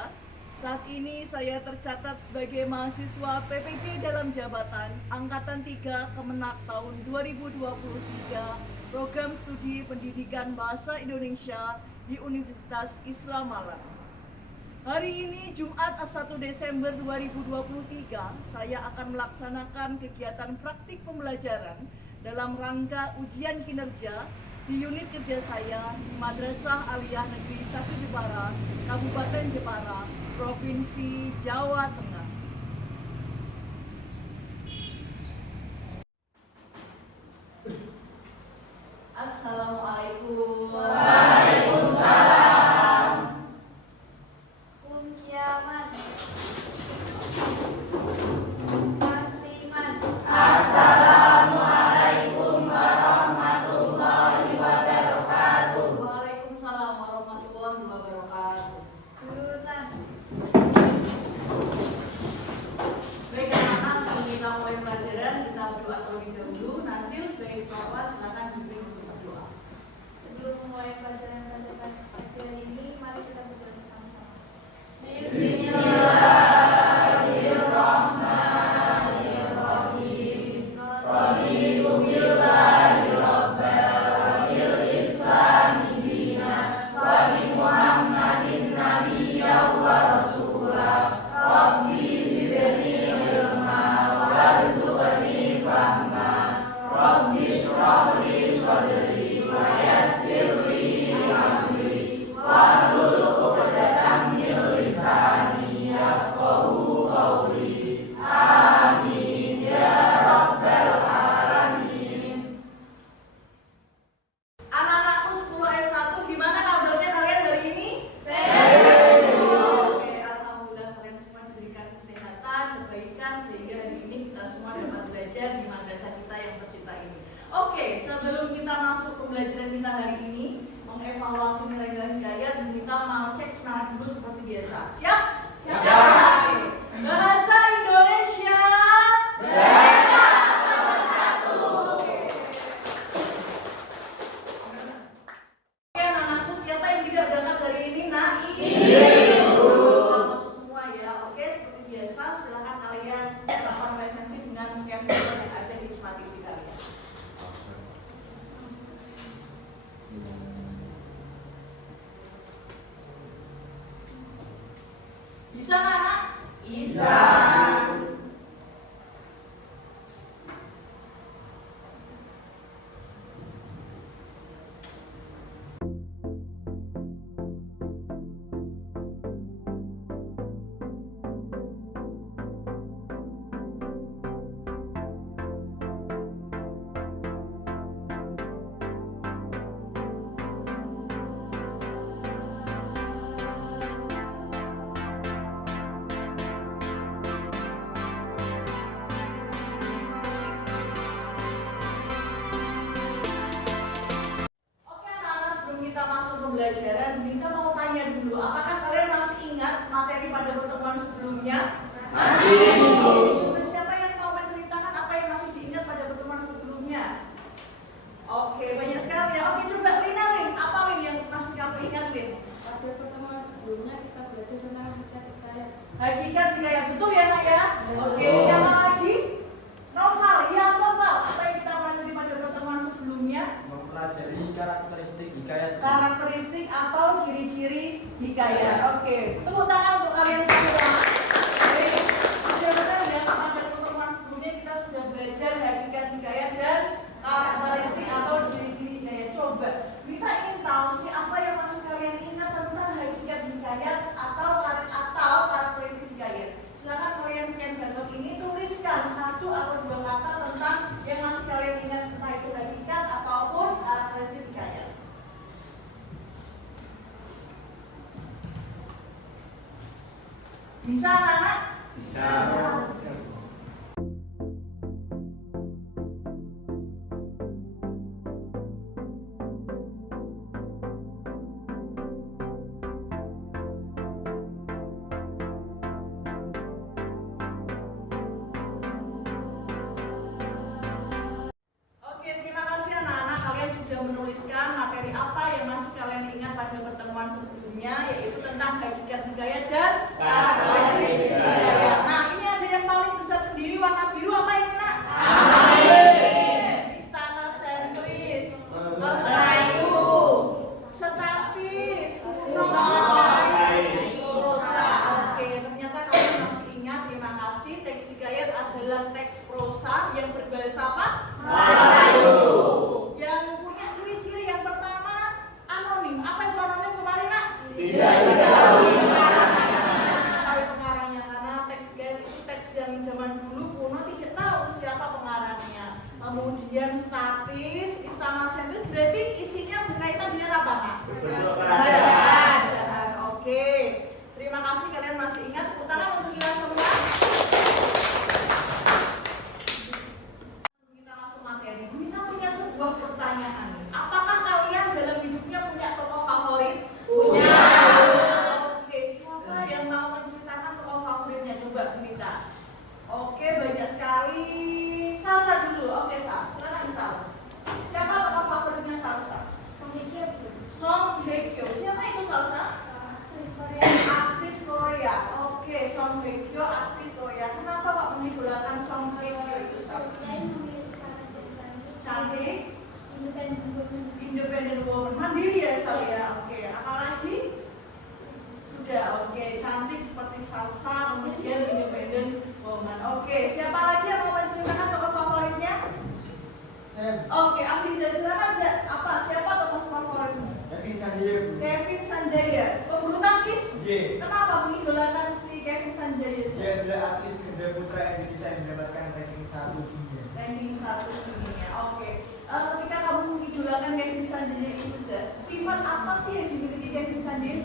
Indonesia. Saat ini saya tercatat sebagai mahasiswa PPG dalam jabatan Angkatan 3 Kemenak tahun 2023 Program Studi Pendidikan Bahasa Indonesia di Universitas Islam Malang. Hari ini Jumat 1 Desember 2023 saya akan melaksanakan kegiatan praktik pembelajaran dalam rangka ujian kinerja di unit kerja saya di Madrasah Aliyah Negeri 1 Jepara, Kabupaten Jepara, Provinsi Jawa Tengah. Assalamualaikum. Waalaikumsalam. Kunkiaman. Tasliman. Assalamualaikum warahmatullahi wabarakatuh. Waalaikumsalam warahmatullahi wabarakatuh. Jurusan. Baik anak-anak, sebelum kita mulai pelajaran, kita berdoa terlebih dahulu. Nasil sebagai ketua silakan dipimpin untuk berdoa. Sebelum memulai pelajaran pada pagi hari ini, mari kita berdoa bersama-sama. Bismillahirrahmanirrahim. Raditu billahi rabban wa bil islami dinan wa bi Muhammadin nabiyyan wa rasulah. Rabbi zidni ilma warzuqni fahma. Rabbi shrah li sadri wa yassir li amri wahlul 'uqdatam min lisani yafqahu qawli. Amin ya rabbal alamin. Anak-anakku 10 S1, gimana kabarnya kalian hari ini? Oke, alhamdulillah kalian semua diberikan kesehatan, kebaikan sehingga hari ini kita semua dapat belajar di madrasah kita yang tercinta ini. Oke, sebelum kita masuk ke pembelajaran kita hari ini, mengevaluasi nilai-nilai hidayat, kita mau cek semangat dulu seperti biasa. Siap? Siap. Oke. Bahasa Indonesia. Bahasa nomor 1. Oke, anak-anakku, siapa yang tidak berangkat hari ini, nak? Masuk semua ya. Oke, seperti biasa, silakan kalian melakukan presensi dengan scan QR yang ada di smart TV kalian. Bisa nggak, anak? Bisa. Oke anak-anak, sebelum kita masuk pembelajaran, kita mau tanya dulu, apakah kalian masih ingat materi pada pertemuan sebelumnya? Coba siapa yang mau menceritakan apa yang masih diingat pada pertemuan sebelumnya? Oke, banyak sekali ya. Oke, coba Lina, apa yang masih kamu ingat, Lin? Pada pertemuan sebelumnya kita belajar tentang hakikat hikayat. Hakikat hikayat, betul ya nak ya? Oke, siapa lagi? Noval, ya Noval, apa yang kita pelajari pada pertemuan sebelumnya? Mempelajari karakteristik hikayat. Karakteristik atau ciri-ciri hikayat. Oke, tepuk tangan untuk kalian semua. Baik, sudah benar ya, pada pertemuan sebelumnya kita sudah belajar hakikat hikayat dan karakteristik atau ciri-ciri hikayat. Coba, kita ingin tahu sih apa yang masih kalian ingat tentang hakikat hikayat atau karakteristik hikayat. Silakan kalian scan barcode ini, tuliskan 1 atau 2 kata tentang yang masih kalian ingat, entah itu hakikat ataupun karakteristik hikayat. Bisa anak-anak? Bisa. Oke, terima kasih anak-anak. Kalian sudah menuliskan materi apa yang masih kalian ingat pada pertemuan sebelumnya, yaitu tentang hakikat hikayat dan adalah teks prosa yang berbahasa apa? Yang punya ciri-ciri yang pertama anonim. Apa itu anonim kemarin, Nak? Tidak diketahui pengarangnya. Karena teks itu teks yang zaman dulu kuno tidak tahu siapa pengarangnya. Kemudian statis, istana-sentris berarti isinya berkaitan dengan apa, Nak? Kerajaan. Oke. Terima kasih kalian masih ingat. Tepuk tangan untuk kita semua. Kita masuk materi. Kita punya sebuah pertanyaan. Apakah kalian dalam hidupnya punya tokoh favorit? Punya. Oke, siapa yang mau menceritakan tokoh favoritnya? Coba kita. Oke, banyak sekali. Salsa dulu. Oke, Sal. Silakan Sal. Siapa tokoh favoritnya Salsa? Song Hye Kyo. Siapa itu Salsa? Aktris Korea. Oke, Song Hye Kyo, aktris Korea. Kenapa kok mengidolakan Song Hye Kyo itu Salsa? Cantik, independent woman, mandiri ya Sal ya. Oke, apalagi? Sudah. Oke, cantik seperti Salsa, kemudian independent woman. Oke, siapa lagi yang mau menceritakan tokoh favoritnya? Oke, Afriza, silakan. Siapa tokoh favoritmu? Kevin Sanjaya. Pembulu tangkis? Kenapa mengidolakan si Kevin Sanjaya? Dia adalah atlet ganda putra Indonesia yang mendapatkan ranking 1 dunia. Ranking 1 dunia. Oke. Ketika kamu mengidolakan Kevin Sanjaya itu, sifat apa sih yang dimiliki Kevin Sanjaya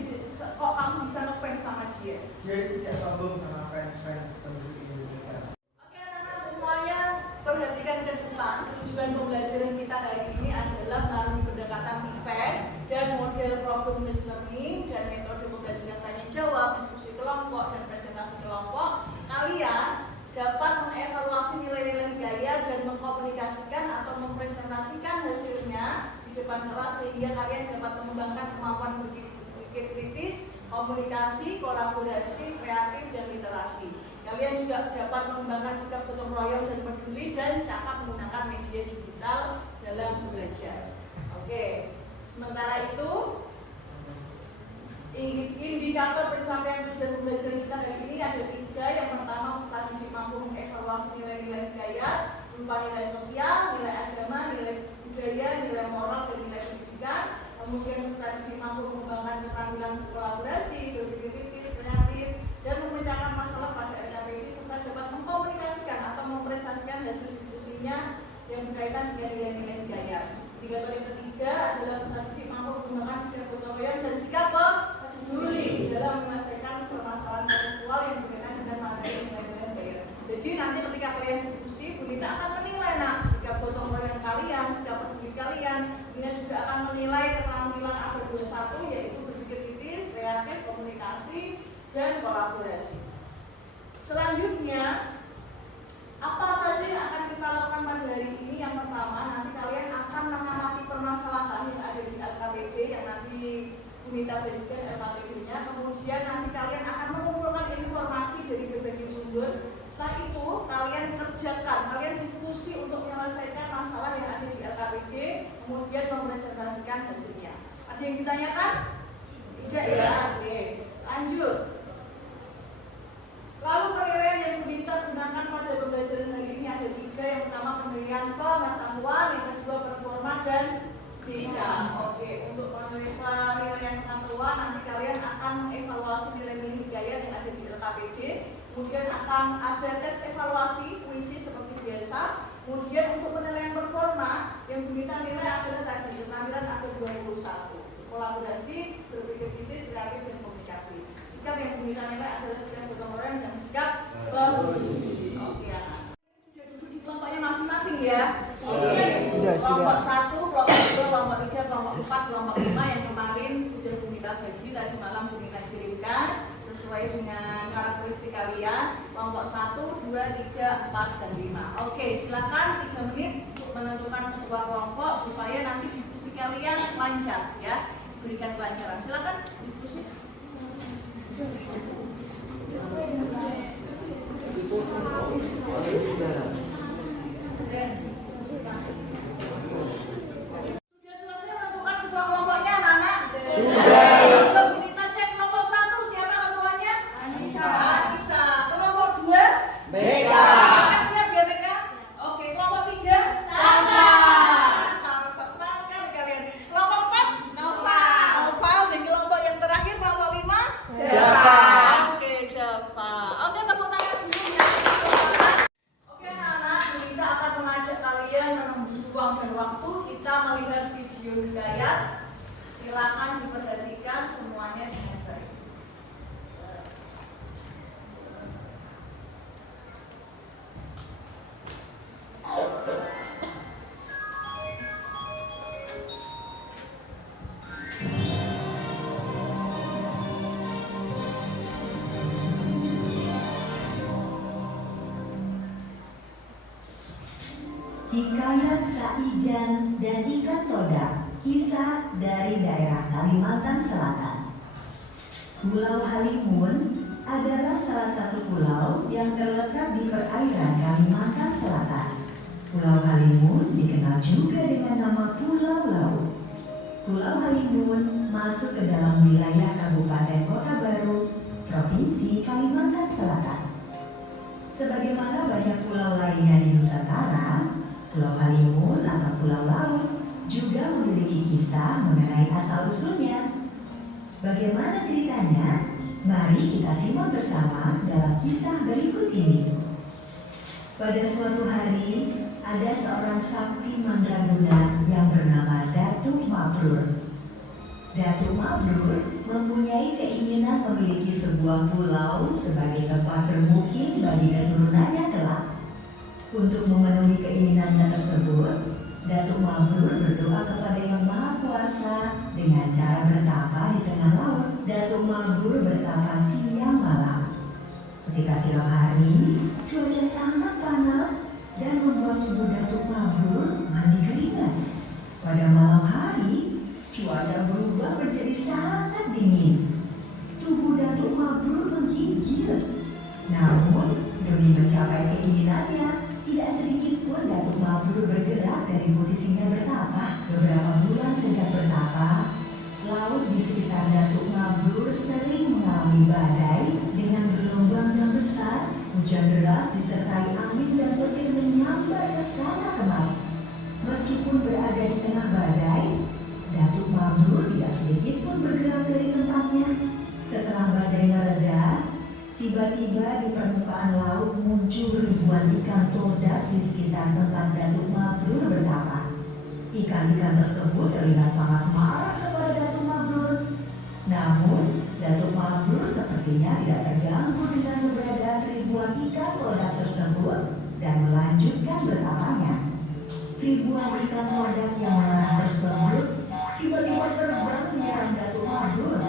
kok kamu bisa ngefans sama dia? Dia tidak sombong sama fans-fans penduduk Indonesia. Oke, anak-anak semuanya perhatikan ke depan. Tujuan pembelajaran kita hari ini adalah melalui pendekatan event dan model problem based learning dan metode pembelajaran tanya jawab, diskusi kelompok dan presentasi kelompok. Kalian dapat mengevaluasi nilai-nilai gaya dan mengkomunikasikan atau mempresentasikan hasilnya di depan kelas sehingga kalian dapat mengembangkan kemampuan berpikir kritis, komunikasi, kolaborasi, kreatif, dan literasi. Kalian juga dapat mengembangkan sikap gotong royong dan peduli dan cakap menggunakan media digital dalam belajar. Oke, sementara itu indikator pencapaian tujuan pembelajaran kita hari ini ada 3. Yang pertama, peserta didik mampu mengevaluasi nilai-nilai gaya berupa nilai sosial, nilai agama, nilai budaya, nilai moral, dan nilai pendidikan. Kemudian peserta didik mampu mengembangkan keterampilan kolaborasi, berpikir kritis, kreatif, dan memecahkan masalah pada LKPD serta dapat mengkomunikasikan atau mempresentasikan hasil diskusinya yang berkaitan dengan nilai-nilai gaya. Indikator yang ketiga adalah peserta didik mampu mengembangkan sikap gotong royong dan sikap peduli dalam menyelesaikan permasalahan kontekstual yang berkaitan dengan materi nilai-nilai gaya. Jadi nanti ketika kalian diskusi, Bu Nita akan menilai sikap gotong royong kalian, sikap peduli kalian. Dia juga akan menilai keterampilan ABA21 yaitu berpikir kritis, kreatif, komunikasi, dan kolaborasi. Selanjutnya, apa saja yang akan kita lakukan pada hari ini? Yang pertama, nanti kalian akan mengamati permasalahan yang ada di LKPD yang nanti Bunita berikan LKPD-nya. Kemudian nanti kalian akan mengumpulkan informasi dari berbagai sumber. Setelah itu, kalian kerjakan, kalian diskusi untuk menyelesaikan masalah yang ada di LKPD, kemudian mempresentasikan hasilnya. Ada yang ditanyakan? Tidak ya? Oke, lanjut. Lalu penilaian yang kita gunakan pada pembelajaran hari ini ada 3. Yang pertama penilaian pengetahuan, yang kedua performa dan sikap. Oke, untuk penilaian pengetahuan nanti kalian akan evaluasi nilai-nilai gaya yang ada di LKPD. Kemudian akan ada tes evaluasi puisi seperti biasa. Kemudian untuk penilaian performa yang kita nilai adalah tadi keterampilan ABA21, kolaborasi, berpikir kritis, kreatif, dan komunikasi. Sikap yang kita nilai adalah sikap gotong royong dan sikap peduli. Oke, anak. Sudah duduk di kelompoknya masing-masing ya. Oke. Kelompok 1, kelompok 2, kelompok 3, kelompok 4, kelompok 5 yang kemarin sudah kita bagi tadi malam kita kirimkan sesuai dengan karakteristik kalian. Kelompok 1, 2, 3, 4, dan 5. Oke, silakan 3 menit untuk menentukan sebuah kelompok supaya nanti diskusi kalian lancar ya. Berikan kelancaran. Silakan diskusi. Sudah selesai menentukan ketua kelompoknya, anak-anak? Sudah. Kita cek kelompok 1, siapa ketuanya? Anissa. Kelompok 2? Beka. Siapa Hikayat Saijan dan Ikan Todak, kisah dari daerah Kalimantan Selatan. Pulau Halimun adalah salah satu pulau yang terletak di perairan Kalimantan Selatan. Pulau Halimun dikenal juga dengan nama Pulau Laut. Pulau Halimun masuk ke dalam wilayah Kabupaten Kota Baru, Provinsi Kalimantan Selatan. Sebagaimana banyak pulau lainnya di Nusantara, Pulau Halimun atau Pulau Laut juga memiliki kisah mengenai asal-usulnya. Bagaimana ceritanya? Mari kita simak bersama dalam kisah berikut ini. Pada suatu hari, ada seorang sakti mandraguna yang bernama Datuk Mabrur. Datuk Mabrur mempunyai keinginan memiliki sebuah pulau sebagai tempat bermukim bagi keturunannya kelak. Untuk memenuhi keinginannya tersebut, Datuk Mabrur berdoa kepada Yang Maha Kuasa dengan cara bertapa di tengah laut. Datuk Mabrur bertapa siang malam. Ketika siang hari, cuaca sangat panas dan membuat tubuh Datuk Mabrur mandi keringat. Pada malam hari, cuaca berubah menjadi sangat dingin. Tubuh Datuk Mabrur menggigil. Namun, demi mencapai keinginannya, tidak sedikit pun Datuk Mabrur bergerak dari posisinya bertapa. Beberapa bulan sejak bertapa, laut di sekitar Datuk Mabrur sering mengalami badai dengan gelombang yang besar, hujan deras disertai angin dan petir menyambar ke sana kemari. Meskipun berada di tengah badai, Datuk Mabrur tidak sedikit pun bergerak dari tempatnya. Setelah badai mereda, tiba-tiba di permukaan laut muncul ribuan ikan todak di sekitar tempat Datuk Mabrur bertapa. Ikan-ikan tersebut terlihat sangat marah kepada Datuk Mabrur. Namun, Datuk Mabrur sepertinya tidak terganggu dengan keberadaan ribuan ikan todak tersebut dan melanjutkan bertapanya. Ribuan ikan todak yang marah tersebut tiba-tiba terbang menyerang Datuk Mabrur.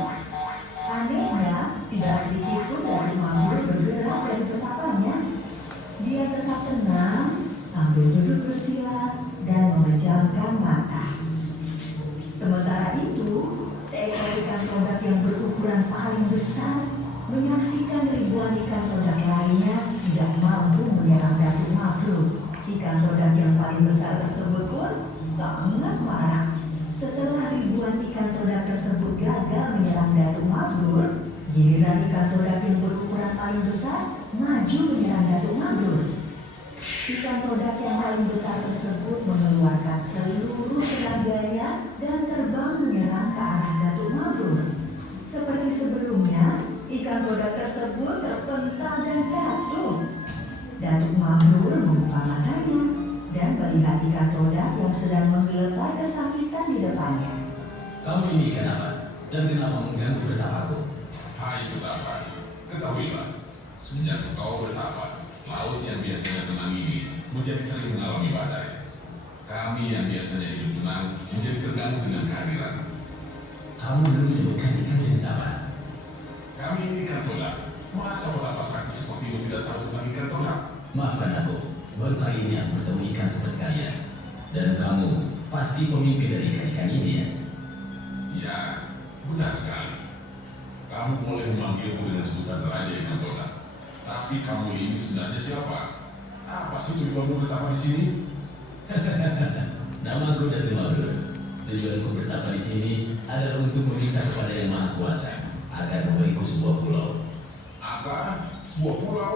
Anehnya, tidak sedikit pun Datuk Mabrur bergerak dari bertapanya. Dia tetap tenang sambil duduk bersila dan memejamkan mata. Sementara itu, seekor ikan todak yang berukuran paling besar menyaksikan ribuan ikan todak lainnya tidak mampu menyerang Datuk Mabrur. Ikan todak yang paling besar tersebut pun sangat marah. Setelah ribuan ikan todak tersebut gagal menyerang Datuk Mabrur, giliran ikan todak yang berukuran paling besar maju menyerang Datuk Mabrur. Ikan todak yang paling besar tersebut mengeluarkan seluruh tenaganya dan terbang menyerang ke arah Datuk Mabrur. Seperti sebelumnya, ikan todak tersebut terpental dan jatuh. Datuk Mabrur membuka matanya dan melihat ikan todak yang sedang menggeletar kesakitan di depannya. Kamu ini kenapa? Dan kenapa mengganggu bertapaku? Hai petapa, ketahuilah, sejak kau bertapa, laut yang biasanya tenang ini menjadi sering mengalami badai. Kami yang biasanya hidup tenang menjadi terganggu dengan kehadiran. Kamu belum menyebutkan ikan jenis apa? Kami ini ikan todak. Masa petapa sakti seperti itu tidak tahu tentang ikan todak? Maafkan aku, baru kali ini aku bertemu ikan seperti kalian. Dan kamu pasti pemimpin dari ikan-ikan ini ya? Ya, benar sekali. Kamu boleh memanggilku dengan sebutan Raja Ikan Todak. Tapi kamu ini sebenarnya siapa? Apa sih tujuanmu bertapa di sini? Namaku Datuk Mabrur. Tujuanku bertapa di sini adalah untuk meminta kepada Yang Maha Kuasa agar memberiku sebuah pulau. Apa? Sebuah pulau?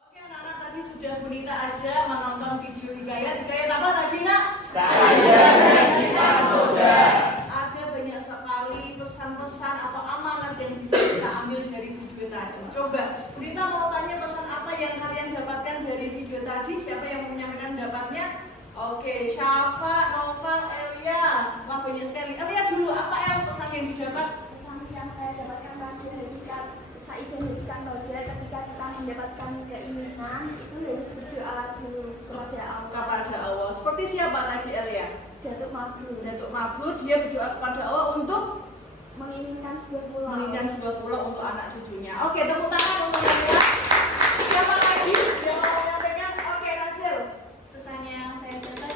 Oke anak-anak, tadi sudah Bunita aja menonton video hikayat. Hikayat apa tadi nak? Saijan dan Ikan Todak. Ada banyak sekali pesan-pesan atau amanat yang bisa kita ambil dari video tadi. Coba, Bunita mau tanya pesan apa yang kalian dapatkan dari video tadi? Siapa yang mau menyampaikan pendapatnya? Oke, Syafa, Noval, Elia. Wah banyak sekali. Elia dulu, apa pesan yang didapat? Pesan yang saya dapatkan tadi dari Saijan dan Ikan Todak, ketika kita mendapatkan keinginan itu harus berdoa dulu kepada Allah. Kepada Allah. Seperti siapa tadi Elia? Datuk Mabrur Datuk Mabrur, dia berdoa kepada Allah untuk menginginkan sebuah pulau. menginginkan sebuah pulau untuk anak cucunya. Oke, tepuk tangan untuk Elia. Siapa lagi yang mau menyampaikan? Oke, Nasil. Pesan yang saya dapat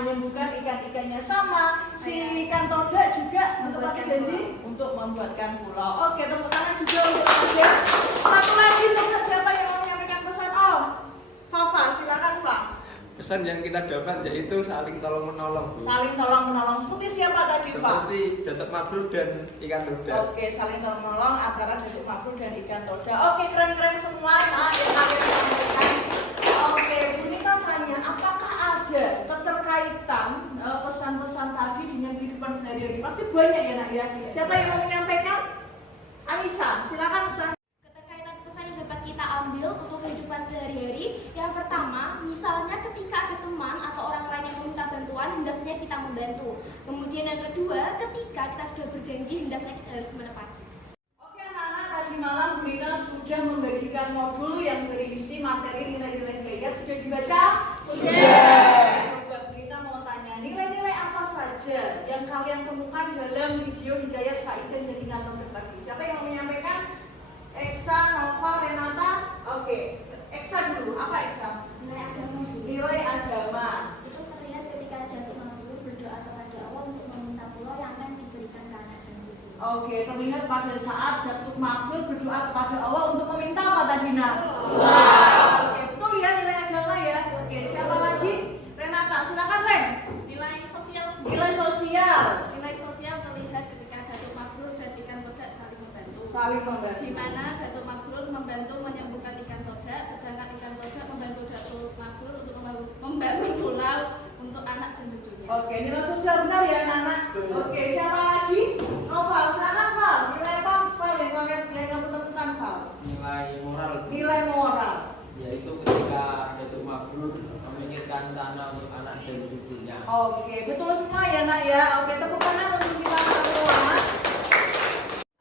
menyembuhkan ikan-ikannya. Sama si Kantoda juga menepati janji untuk membuatkan pulau. Oke, tepuk tangan juga untuk Anda. Satu lagi coba siapa yang mau menyampaikan pesan? Oh, Fafa, silakan Pak. Pesan yang kita dapat yaitu saling tolong menolong, Bu. Saling tolong menolong. Seperti siapa tadi Pak? Seperti Datuk Mabrur dan Ikan Toda. Oke, saling tolong menolong antara Datuk Mabrur dan Ikan Toda. Oke, keren-keren semua. Nah, yang kalian sampaikan. Oke, Bu Nita tanya, apakah ada keterkaitan pesan-pesan tadi dengan kehidupan sehari-hari? Pasti banyak ya Nak ya. Siapa yang mau menyampaikan? Anissa, silakan pesan. Keterkaitan pesan yang dapat kita ambil untuk kehidupan sehari-hari, yang pertama, misalnya ketika ada teman atau orang lain yang meminta bantuan, hendaknya kita membantu. Kemudian yang kedua, ketika kita sudah berjanji, hendaknya kita harus menepati. Oke anak-anak, tadi malam Bu Nina sudah membagikan modul yang berisi materi nilai-nilai hidayat. Sudah dibaca? Sudah. Coba Bu Nina mau tanya, nilai-nilai apa saja yang kalian temukan dalam video hidayat Saijen dan Ikan Toda tadi? Siapa yang mau menyampaikan? Eksa, Nova, Renata? Oke, Eksa dulu. Apa Eksa? Nilai agama dulu. Nilai agama. Itu terlihat ketika Datuk Mabrur berdoa kepada Allah untuk meminta pulau yang akan diberikan ke anak dan cucu. Oke, terlihat pada saat Datuk Mabrur berdoa kepada Allah untuk meminta apa tadi Nak? Oke, betul ya nilai agama ya. Oke, siapa lagi? Renata, silakan Ren. Nilai sosial. Nilai sosial. Nilai sosial terlihat ketika Datuk Mabrur dan Ikan Toda saling membantu. Saling membantu. Di mana Datuk Mabrur membantu menyembuhkan Ikan Toda, sedangkan Ikan Toda membantu Datuk Mabrur untuk membangun pulau untuk anak dan cucunya. Oke, nilai sosial benar ya anak-anak. Oke, siapa lagi? Noval, silakan Val. Nilai apa Val yang kalian kamu temukan Val? Nilai moral, Bu. Nilai moral. Yaitu ketika Datuk Mabrur memikirkan tanah untuk anak dan cucunya. Oke, betul semua ya Nak ya. Oke, tepuk tangan untuk kita semua.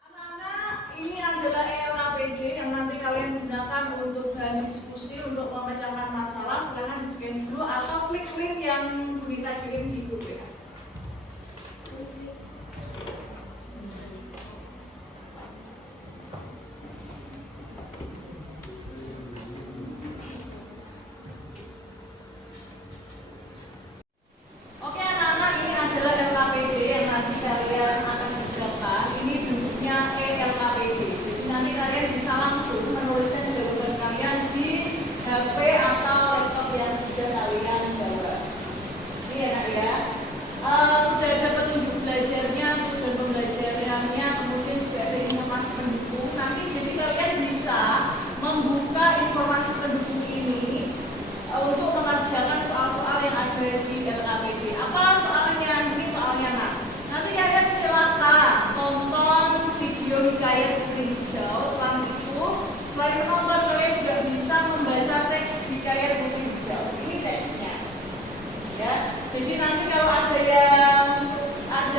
Anak-anak, ini adalah ELKPD yang nanti kalian gunakan untuk bahan diskusi untuk memecahkan masalah. Silahkan di-scan dulu atau klik link yang Bu Nita kirim di grup ya. Oke anak-anak, ini adalah LKPD yang nanti kalian akan kerjakan. Ini bentuknya ELKPD. Jadi nanti kalian bisa langsung menuliskan jawaban kalian di HP atau laptop yang sudah kalian bawa. Ini ya Nak ya. Sudah ada petunjuk belajarnya, tujuan pembelajarannya, kemudian juga ada informasi pendukung. Nanti jadi kalian bisa membuka informasi pendukung ini untuk mengerjakan soal-soal yang ada di LKPD. Apa soalnya? Ini soalnya Nak. Nanti kalian silakan tonton video hikayat Putri Hijau. Selain itu nonton kalian juga bisa membaca teks hikayat Putri Hijau. Ini teksnya. Ya. Jadi nanti kalau ada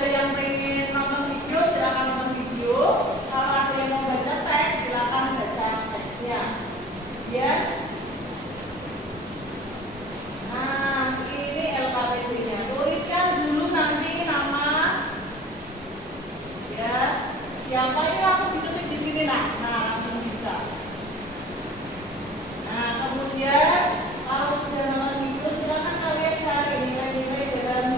yang pengen nonton video silakan nonton video. Kalau ada yang mau baca teks silakan baca teksnya. Ya. Nah, ini LKPD-nya. Tuliskan dulu nanti nama. Ya. Siapa ini langsung diketik di sini Nah, langsung bisa. Nah, kemudian kalau sudah nonton video silakan kalian cari nilai-nilai dalam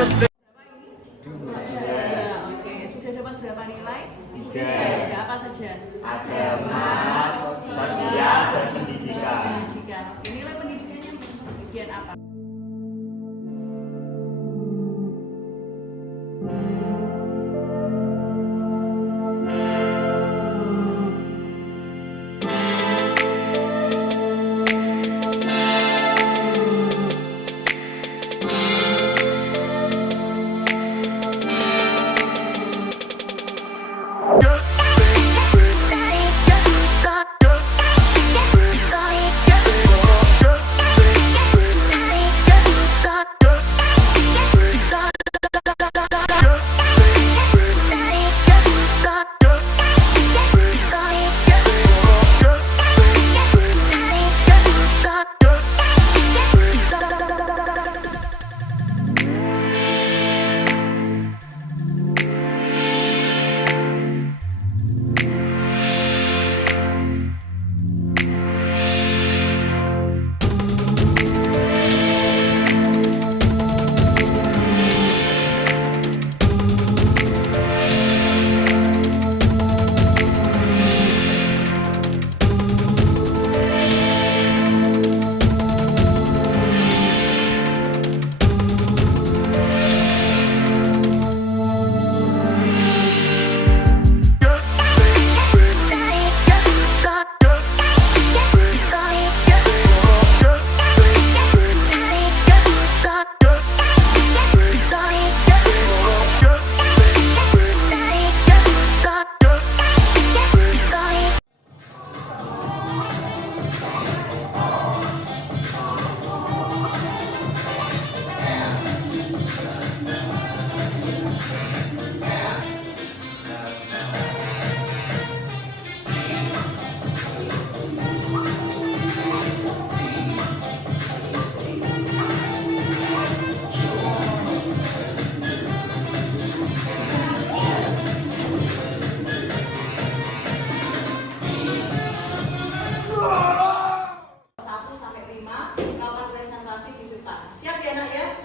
Ya, oke. Sudah dapat berapa nilai? 3. Ada apa saja? Agama, sosial, dan pendidikan. Pendidikan. Oke, nilai pendidikannya bagian apa?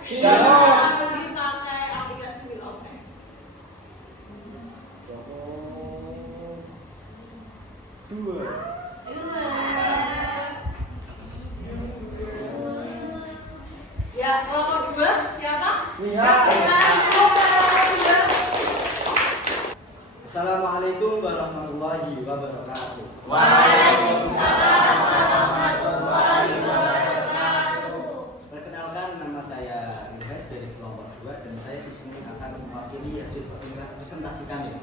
Dipakai aplikasi Will of Time. Ya, kelompok 2 siapa? Assalamualaikum warahmatullahi wabarakatuh. Waalaikumsalam warahmatullahi wabarakatuh. Perkenalkan, nama saya Ilhas dari kelompok 2 dan saya di sini akan mewakili hasil presentasi kami.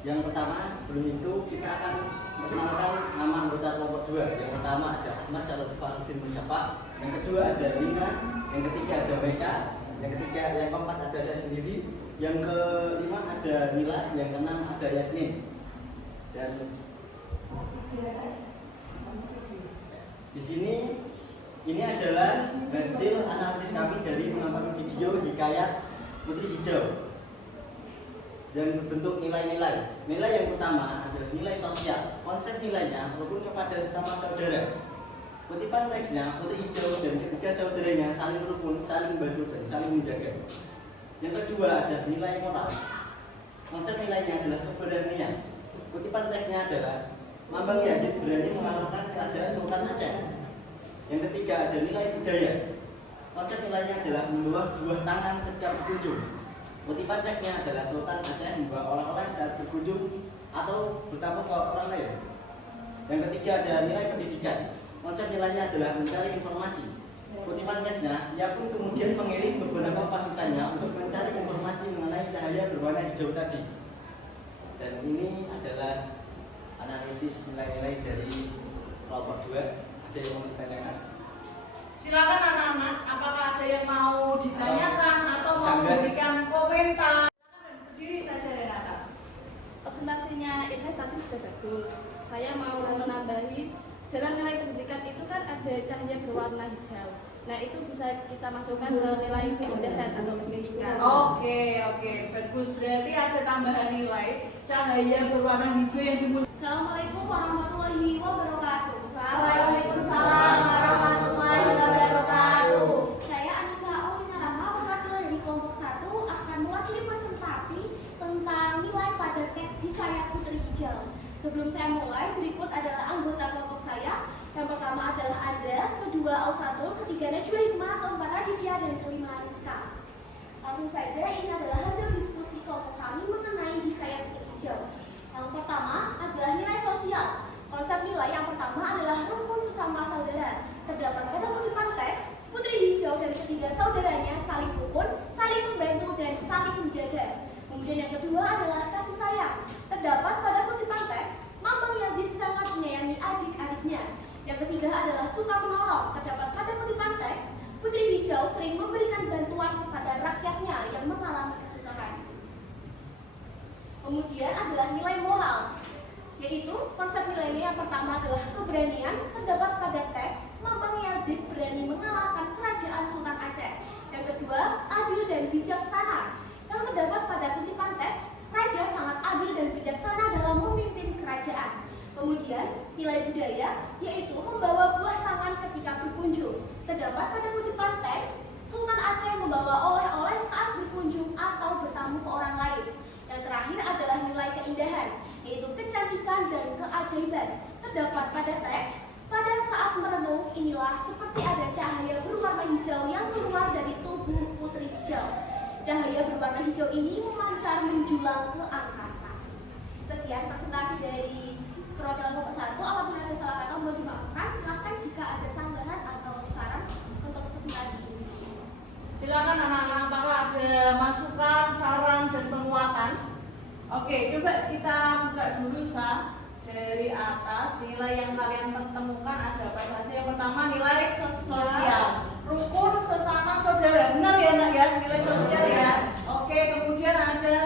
Yang pertama, sebelum itu kita akan memperkenalkan nama anggota kelompok 2. Yang pertama ada Ahmad Jalal Farudin Mustafa, yang kedua ada Lina, yang ketiga ada Meka, yang ketiga, yang keempat ada saya sendiri, yang kelima ada Nila, yang keenam ada Yasmin. Dan di sini ini adalah hasil analisis kami dari menonton video Hikayat Putri Hijau dan berbentuk nilai-nilai. Nilai yang pertama adalah nilai sosial. Konsep nilainya rukun kepada sesama saudara. Kutipan teksnya, Putri Hijau dan ketiga saudaranya saling rukun, saling membantu dan saling menjaga. Yang kedua ada nilai moral. Konsep nilainya adalah keberanian. Kutipan teksnya adalah Mambang Yazid berani mengalahkan kerajaan Sultan Aceh. Yang ketiga ada nilai budaya. Konsep nilainya adalah membawa dua tangan ketika berkunjung. Kutipan teksnya adalah Sultan Aceh membawa orang-orang saat berkunjung atau bertamu ke orang lain. Yang ketiga ada nilai pendidikan. Konsep nilainya adalah mencari informasi. Kutipan teksnya, ia pun kemudian mengirim beberapa pasukannya untuk mencari informasi mengenai cahaya berwarna hijau tadi. Dan ini adalah analisis nilai-nilai dari kelompok 2. Ada yang mau ditanyakan? Silakan anak-anak, apakah ada yang mau ditanyakan atau mau memberikan komentar? Berdiri saja Renata. Presentasinya Ilhas tadi sudah bagus. Saya mau menambahi, dalam nilai pendidikan itu kan ada cahaya berwarna hijau. Nah, itu bisa kita masukkan ke nilai keindahan atau estetika. Oke, bagus. Berarti ada tambahan nilai cahaya berwarna hijau yang dimulai. Assalamualaikum warahmatullahi wabarakatuh. Waalaikumsalam warahmatullahi wabarakatuh. Saya Anissa Aulia Rahma, perwakilan dari kelompok Hikayat Putri Hijau. Sebelum saya mulai, berikut adalah anggota kelompok saya. Yang pertama adalah Andra, kedua Ausatul, ketiga Najwa Hikmah, keempat Raditya, dan kelima Rizka. Langsung saja, ini adalah hasil diskusi kelompok kami mengenai Hikayat Putri Hijau. Yang pertama adalah nilai sosial. Konsep nilai yang pertama adalah rukun sesama saudara. Terdapat pada kutipan teks, Putri Hijau dan ketiga saudaranya saling rukun, saling membantu, dan saling menjaga. Kemudian yang kedua adalah kasih sayang. Terdapat pada kutipan teks, Mambang Yazid sangat menyayangi adik-adiknya. Yang ketiga adalah suka menolong. Terdapat pada kutipan teks, Putri Hijau sering memberikan bantuan kepada rakyatnya yang mengalami kesusahan. Kemudian adalah nilai moral, yaitu konsep nilainya yang pertama adalah keberanian. Terdapat pada teks, Mambang Yazid berani mengalahkan kerajaan Sultan Aceh. Yang kedua, adil dan bijaksana. Yang terdapat pada kutipan teks, raja sangat adil dan bijaksana dalam memimpin kerajaan. Kemudian, nilai budaya, yaitu membawa buah tangan ketika berkunjung. Terdapat pada kutipan teks, Sultan Aceh membawa oleh-oleh saat berkunjung atau bertamu ke orang lain. Yang terakhir adalah nilai keindahan, yaitu kecantikan dan keajaiban. Terdapat pada teks, pada saat merenung inilah seperti ada cahaya berwarna hijau yang keluar dari tubuh Putri Hijau. Cahaya berwarna hijau ini memancar menjulang ke angkasa. Sekian presentasi dari perwakilan kelompok 1. Apabila ada salah kata mohon dimaafkan. Silakan jika ada sanggahan atau saran untuk presentasi ini. Silakan anak-anak, apakah ada masukan, saran, dan penguatan? Oke, coba kita buka dulu dari atas. Nilai yang kalian temukan ada apa saja? Yang pertama nilai sosial. Rukun sesama saudara. Benar ya nak ya? Nilai sosial ya. Oke, kemudian ada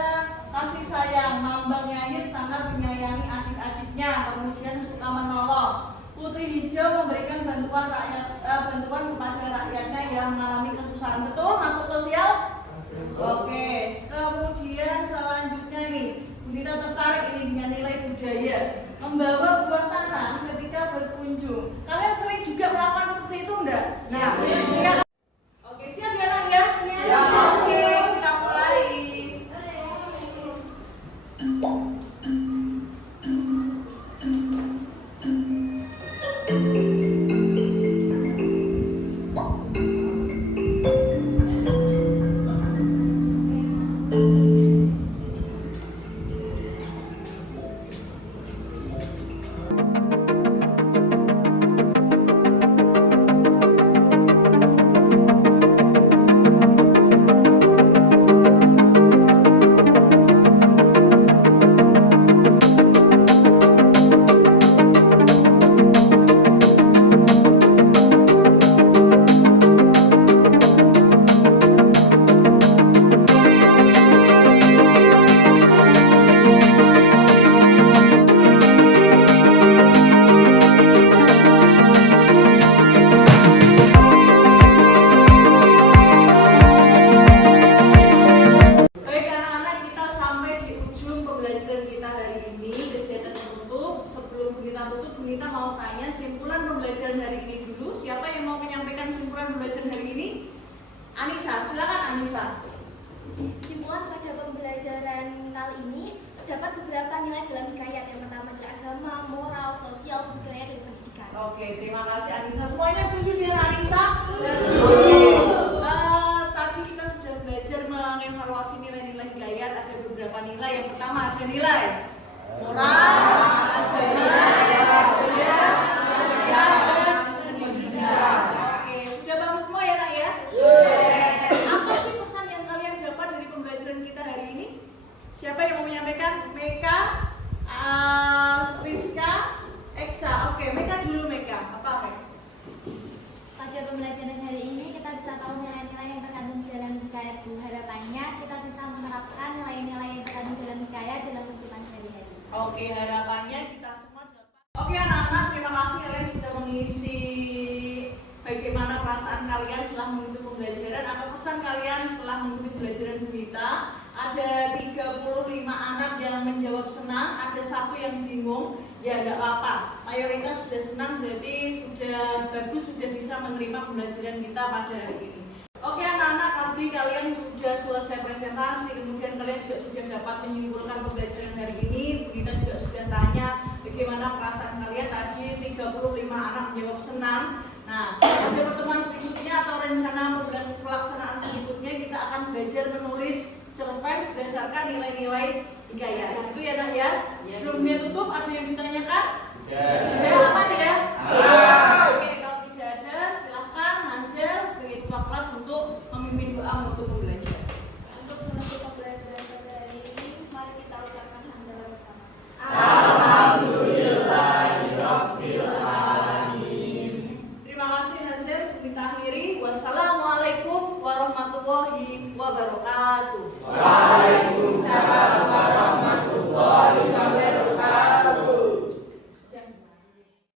kasih sayang. Mambang Yazid sangat menyayangi adik-adiknya. Kemudian suka menolong. Putri Hijau memberikan bantuan kepada rakyatnya yang mengalami kesusahan. Betul? Masuk sosial? Oke. Kemudian selanjutnya nih, Bunda tertarik ini dengan nilai budaya. Membawa buah tangan ketika berkunjung. Kalian sering juga melakukan seperti itu enggak? Nah, ya. Oke, siap ya nak ya? Ya. Oke, kita mulai. Simpulan pada pembelajaran kali ini terdapat beberapa nilai dalam hikayat. Yang pertama adalah agama, moral, sosial, budaya, dan pendidikan. Oke, terima kasih Anissa. Semuanya setuju dengan Anissa? Setuju. Tadi kita sudah belajar mengevaluasi nilai-nilai hikayat. Ada beberapa nilai. Yang pertama ada nilai moral, agama, budaya, sosial, dan pendidikan. Oke, sudah bagus semua ya nak ya? Apa sih pesan yang kalian dapat dari pembelajaran kita hari ini? Siapa yang mau menyampaikan? Meka, Rizka, Eksa. Oke, Meka dulu Meka. Apa Meka? Pada pembelajaran hari ini kita bisa tahu nilai-nilai yang terkandung di dalam hikayat Bu. Harapannya kita bisa menerapkan nilai-nilai yang terkandung dalam hikayat dalam kehidupan sehari-hari. Oke, harapannya kita semua dapat. Oke anak-anak, terima kasih kalian sudah mengisi bagaimana perasaan kalian setelah mengikuti pembelajaran atau pesan kalian setelah mengikuti pembelajaran Bu Wita. Ada 35 anak yang menjawab senang, ada satu yang bingung. Ya nggak apa-apa, mayoritas sudah senang, berarti sudah bagus, sudah bisa menerima pembelajaran kita pada hari ini. Oke anak-anak, tadi kalian sudah selesai presentasi, kemudian kalian juga sudah dapat menyimpulkan pembelajaran hari ini kita juga sudah tanya bagaimana perasaan kalian tadi. 35 anak menjawab senang. Nah, pada pertemuan berikutnya atau rencana program pelaksanaan berikutnya kita akan belajar menulis cerpen berdasarkan nilai-nilai hikayat. Itu ya Nah ya. Sebelum dia tutup ada yang ditanyakan? Saya aman ya? Oke, kalau tidak ada silakan Hansel sebagai ketua kelas untuk memimpin doa untuk pembelajaran. Untuk menutup pembelajaran pada hari ini, mari kita ucapkan hamdalah bersama. Alhamdulillahirabbil alamin. Terima kasih Hansel. Kita akhiri. Wassalamualaikum warahmatullahi wabarakatuh. Waalaikumsalam.